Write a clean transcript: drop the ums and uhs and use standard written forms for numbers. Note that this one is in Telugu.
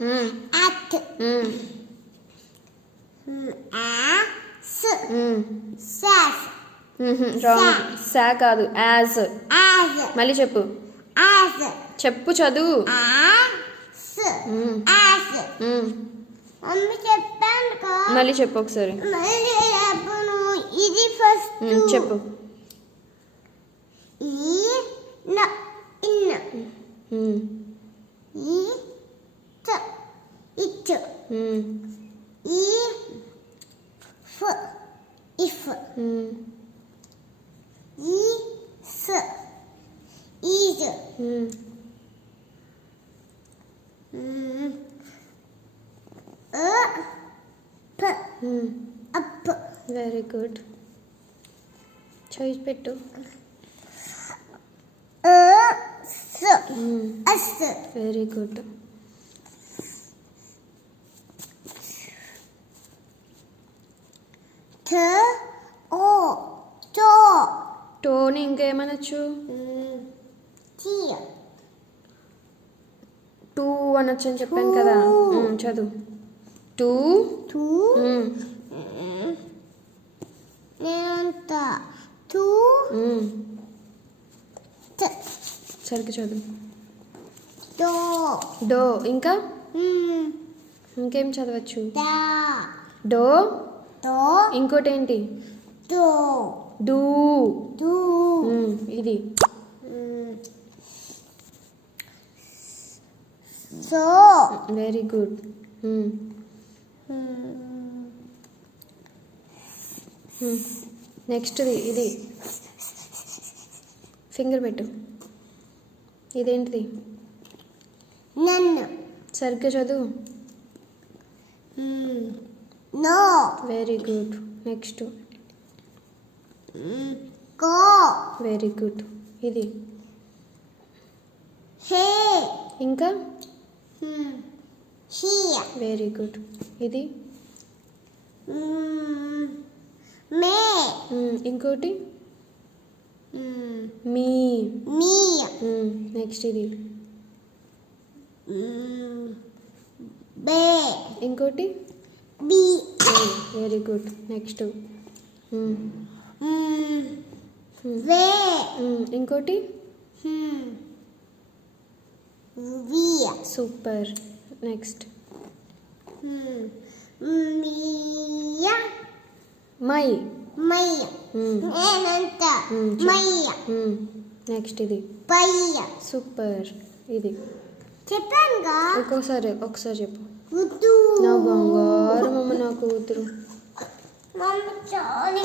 at as sas wrong. సా కాదు, యాజ్. as మళ్ళీ చెప్పు. as చెప్పు, చదువు. as as మమ్మీ చెప్పాను కదా, మళ్ళీ చెప్పు ఒకసారి. మళ్ళీ చెప్పను. ఇది ఫస్ట్ చెప్పు. ఈ న ఇన్ ఈ చ ఇచ్ ఈ ఫ ఇఫ్ ఈ స ఈజ్ ప అప్. Very good. చాయిస్ పెట్టు. Us very good. థ ఓ తో టోని ఇంకేమనొచ్చు? టీ టూ అనొచ్చు అని చెప్పాను కదా. చదువు. టూ. టూ నేనంత టూ సరిగ్గా చదువు. దో డో. ఇంకా ఇంకేం చదవచ్చు? దా డో. దో ఇంకోటి ఏంటి? దో డూ. దు ఇది. So very good. నెక్స్ట్ది ఇది. ఫింగర్ పెట్టు. ఇదేంటిది? నన్ను సరిగ్గా చదువు. No very good. Next. Go very good. ఇది. హే ఇంకా? Here very good. ఇది. మే ఇంకోటి? మీ. మీ నెక్స్ట్ ఇది. బే ఇంకోటి? Be very good. Next. Way ఇంకోటి? We super. నెక్స్ట్. మియా మై. మయ్య నేనంత మయ్య నెక్స్ట్ ఇది. పయ్య సూపర్. ఇది. చెప్పానుగా. ఒకసారి చెప్పు. వద్దు నా బంగారు మమ్మ, నా కూతురు. మమ్మీ చాలు.